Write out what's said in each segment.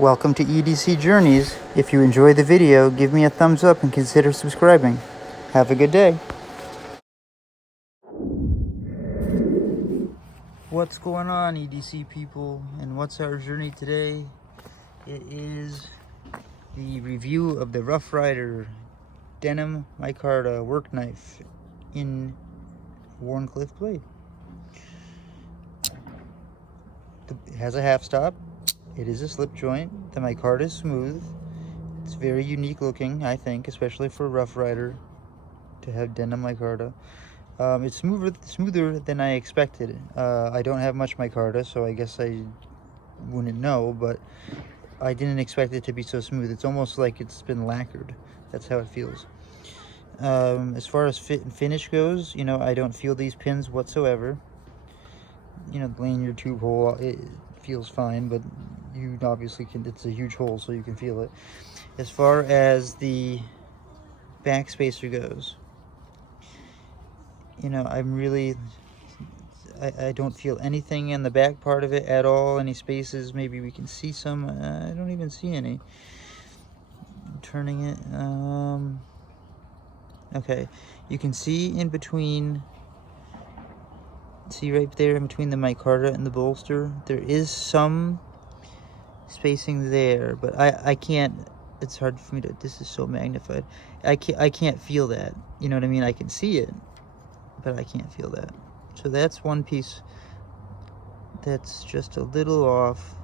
Welcome to EDC Journeys. If you enjoy the video, give me a thumbs up and consider subscribing. Have a good day. What's going on, EDC people, and what's our journey today? It is the review of the Rough Ryder Denim Micarta work knife in Wharncliffe blade. It has a half stop. It is a slip joint. The micarta is smooth. It's very unique looking, I think, especially for a Rough Ryder to have denim micarta. It's smoother than I expected. I don't have much micarta, so I guess I wouldn't know, but I didn't expect it to be so smooth. It's almost like it's been lacquered. That's how it feels. As far as fit and finish goes, you know, I don't feel these pins whatsoever. You know, the lanyard tube hole, it feels fine, but you obviously can, it's a huge hole, so you can feel it. As far as the back spacer goes, you know, I don't feel anything in the back part of it at all. Any spaces, maybe we can see some. I don't even see any. I'm turning it. Okay, you can see in between. See right there in between the micarta and the bolster, there is some spacing there, but I can't. It's hard for me to. This is so magnified. I can't feel that. You know what I mean? I can see it, but I can't feel that. So that's one piece that's just a little off.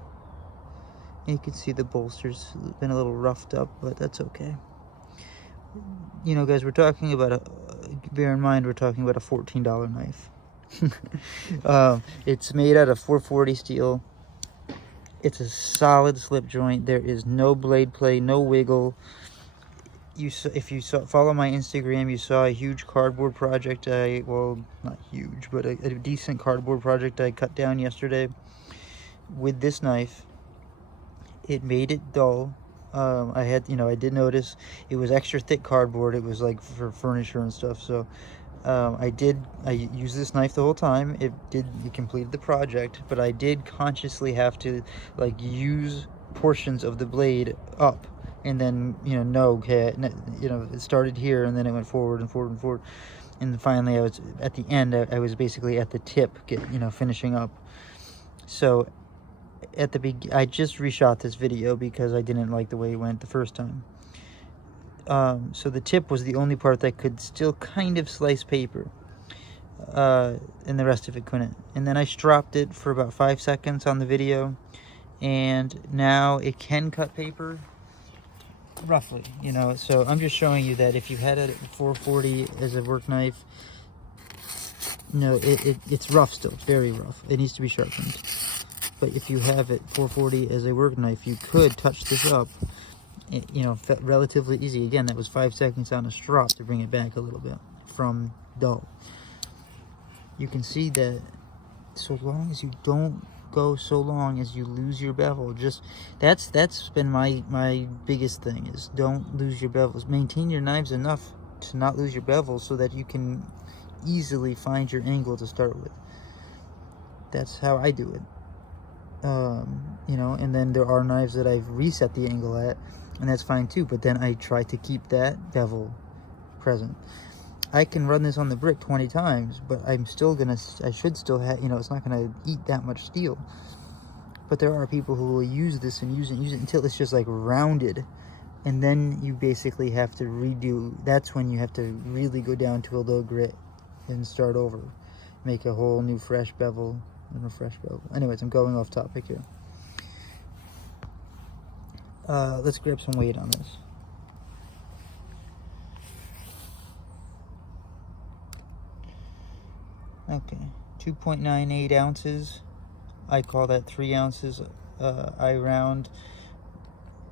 You can see the bolster's been a little roughed up, but that's okay. You know, guys, we're talking about bear in mind, we're talking about a $14 knife. It's made out of 440 steel. It's a solid slip joint. There is no blade play, no wiggle. If you follow my Instagram, you saw a huge cardboard project. Well, not huge, but a decent cardboard project I cut down yesterday with this knife. It made it dull. I did notice it was extra thick cardboard. It was like for furniture and stuff. So I used this knife the whole time. It completed the project, but I did consciously have to like use portions of the blade up, and then it started here and then it went forward and forward and forward, and then finally I was at the end. I was basically at the tip, finishing up. So at the I just reshot this video because I didn't like the way it went the first time. So the tip was the only part that could still kind of slice paper, and the rest of it couldn't. And then I stropped it for about 5 seconds on the video, and now it can cut paper, roughly, you know. So I'm just showing you that if you had a 440 as a work knife, no, it's rough still. It's very rough. It needs to be sharpened. But if you have it 440 as a work knife, you could touch this up. You know, relatively easy. Again, that was 5 seconds on a strop to bring it back a little bit from dull. You can see that so long as you don't go so long as you lose your bevel, that's been my biggest thing, is don't lose your bevels. Maintain your knives enough to not lose your bevels so that you can easily find your angle to start with. That's how I do it. You know, and then there are knives that I've reset the angle at, and that's fine too, but then I try to keep that bevel present. I can run this on the brick 20 times, but I should still have, you know, it's not gonna eat that much steel. But there are people who will use this and use it until it's just like rounded, and then you basically have to redo. That's when you have to really go down to a low grit and start over, make a whole new fresh bevel. Anyways, I'm going off topic here. Let's grab some weight on this. Okay, 2.98 ounces. I call that 3 ounces. I round.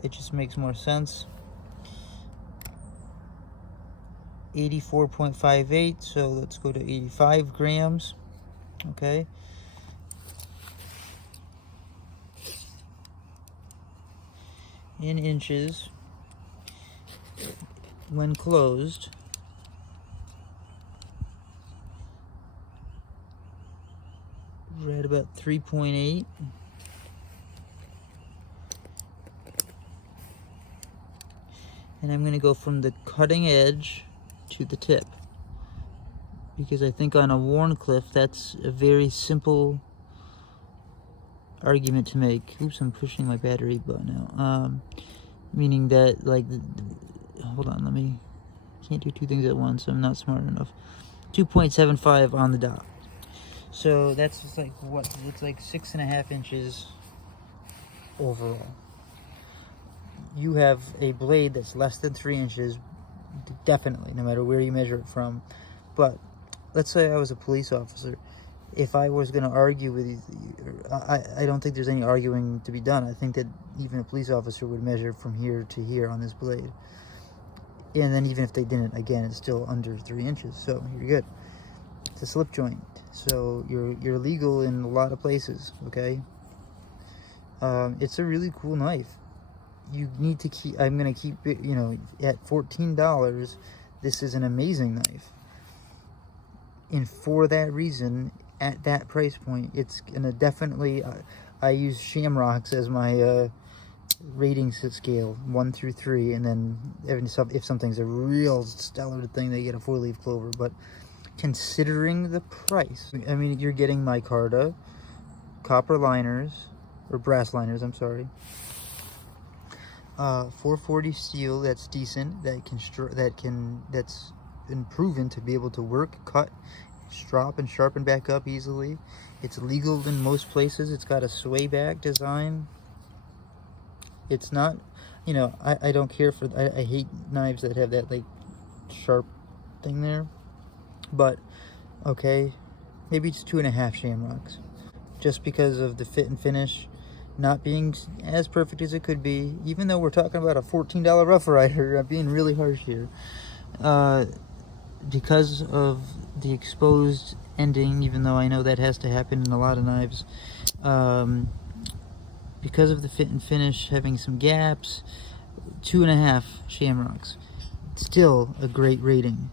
It just makes more sense. 84.58, so let's go to 85 grams. Okay. In inches, when closed, we're at about 3.8. And I'm going to go from the cutting edge to the tip, because I think on a Wharncliffe that's a very simple argument to make. Oops, I'm pushing my battery button now. Meaning that, like, hold on, can't do two things at once, I'm not smart enough. 2.75 on the dot. So that's just like, what, it's like 6.5 inches overall. You have a blade that's less than 3 inches, definitely, no matter where you measure it from. But let's say I was a police officer. If I was going to argue with you, I don't think there's any arguing to be done. I think that even a police officer would measure from here to here on this blade. And then even if they didn't, again, it's still under 3 inches, so you're good. It's a slip joint, so you're legal in a lot of places, okay? It's a really cool knife. You need to keep, I'm going to keep it, you know, at $14, this is an amazing knife. And for that reason, at that price point, it's going to definitely, I use shamrocks as my rating scale, 1 through 3, and then if something's a real stellar thing, they get a 4-leaf clover. But considering the price, I mean, you're getting micarta, copper liners, or brass liners, I'm sorry. 440 steel, that's decent, that's been proven to be able to work, cut, strop, and sharpen back up easily. It's legal in most places. It's got a sway back design. It's not, you know, I don't care for, I hate knives that have that, like, sharp thing there. But, okay, maybe it's 2.5 shamrocks. Just because of the fit and finish not being as perfect as it could be, even though we're talking about a $14 Rough Ryder. I'm being really harsh here. Because of the exposed ending, even though I know that has to happen in a lot of knives, because of the fit and finish having some gaps, 2.5 shamrocks. Still a great rating,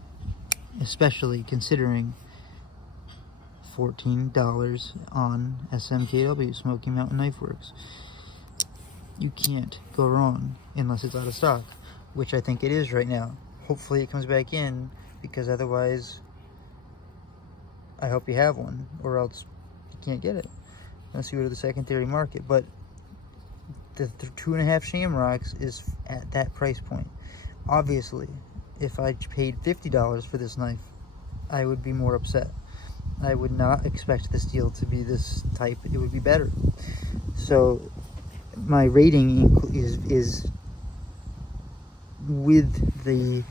especially considering $14 on SMKW, Smoky Mountain Knife Works. You can't go wrong unless it's out of stock, which I think it is right now. Hopefully it comes back in, because otherwise I hope you have one, or else you can't get it unless you go to the secondary market. But the 2.5 shamrocks is at that price point. Obviously, if I paid $50 for this knife, I would be more upset. I would not expect the steel to be this type. It would be better. So my rating is with the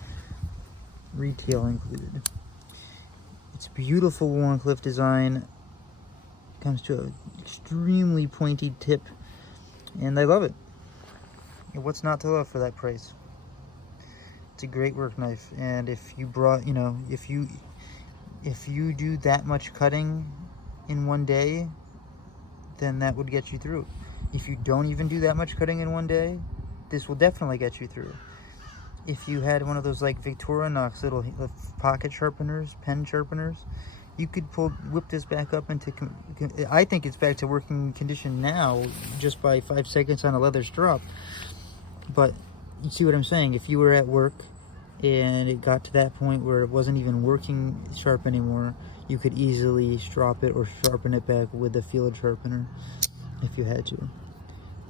retail included. It's beautiful Wharncliffe design. Comes to an extremely pointy tip, and I love it. And what's not to love for that price? It's a great work knife, and if you brought, you know, if you do that much cutting in one day, then that would get you through. If you don't even do that much cutting in one day, this will definitely get you through. If you had one of those like Victorinox little pocket sharpeners, pen sharpeners, you could whip this back up into, I think it's back to working condition now just by 5 seconds on a leather strap. But you see what I'm saying? If you were at work and it got to that point where it wasn't even working sharp anymore, you could easily strop it or sharpen it back with a field sharpener if you had to.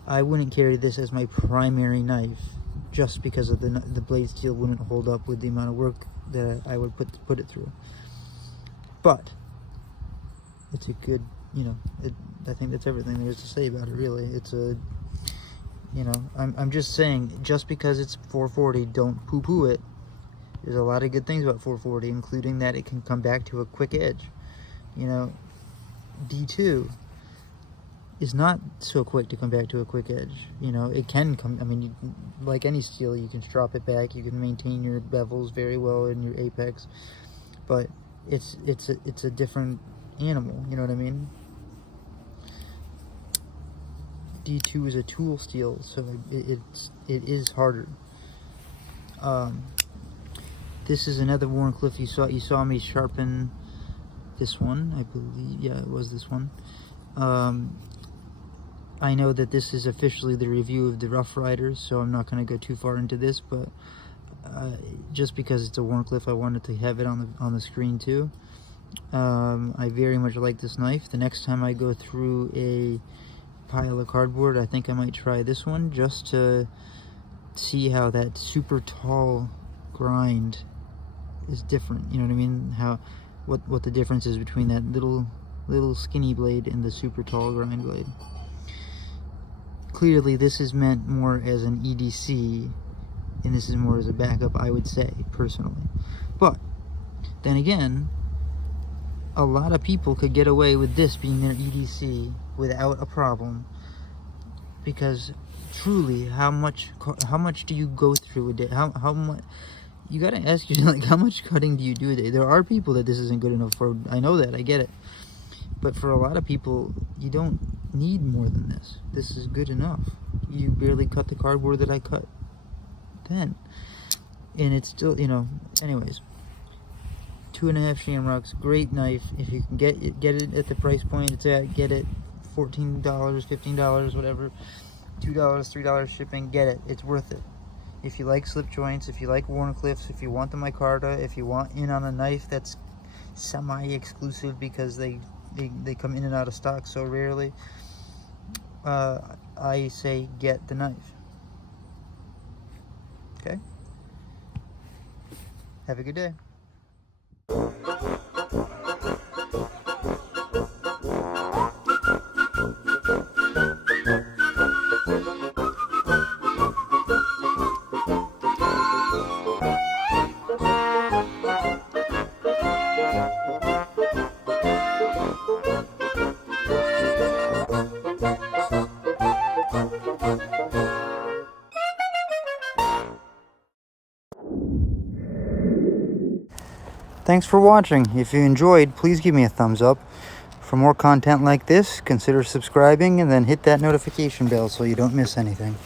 I wouldn't carry this as my primary knife just because of the blade steel wouldn't hold up with the amount of work that I would put it through. But it's a good, you know, I think that's everything there is to say about it, really. It's a, you know, I'm just saying, just because it's 440, don't poo-poo it. There's a lot of good things about 440, including that it can come back to a quick edge. You know, D2 is not so quick to come back to a quick edge. You know, it can come, I mean, like any steel, you can strop it back, you can maintain your bevels very well in your apex, but it's a different animal, you know what I mean? D2 is a tool steel, so it is harder. This is another Wharncliffe. You saw me sharpen this one, I believe. Yeah, it was this one. I know that this is officially the review of the Rough Riders, so I'm not going to go too far into this, but just because it's a Wharncliffe, I wanted to have it on the screen too. I very much like this knife. The next time I go through a pile of cardboard, I think I might try this one just to see how that super tall grind is different. You know what I mean? What the difference is between that little skinny blade and the super tall grind blade. Clearly this is meant more as an EDC, and this is more as a backup, I would say, personally. But then again, a lot of people could get away with this being their EDC without a problem, because truly, how much do you go through a day? How much? You gotta ask yourself, like, how much cutting do you do a day? There are people that this isn't good enough for. I know that, I get it. But for a lot of people, you don't need more than this. This is good enough. You barely cut the cardboard that I cut then, and it's still, you know. Anyways, 2.5 shamrocks, great knife. If you can get it at the price point it's at, get it. $14, $15, whatever. $2, $3 shipping. Get it. It's worth it. If you like slip joints, if you like Wharncliffes, if you want the micarta, if you want in on a knife that's semi-exclusive because they come in and out of stock so rarely, I say get the knife. Okay? Have a good day. Thanks for watching. If you enjoyed, please give me a thumbs up. For more content like this, consider subscribing and then hit that notification bell so you don't miss anything.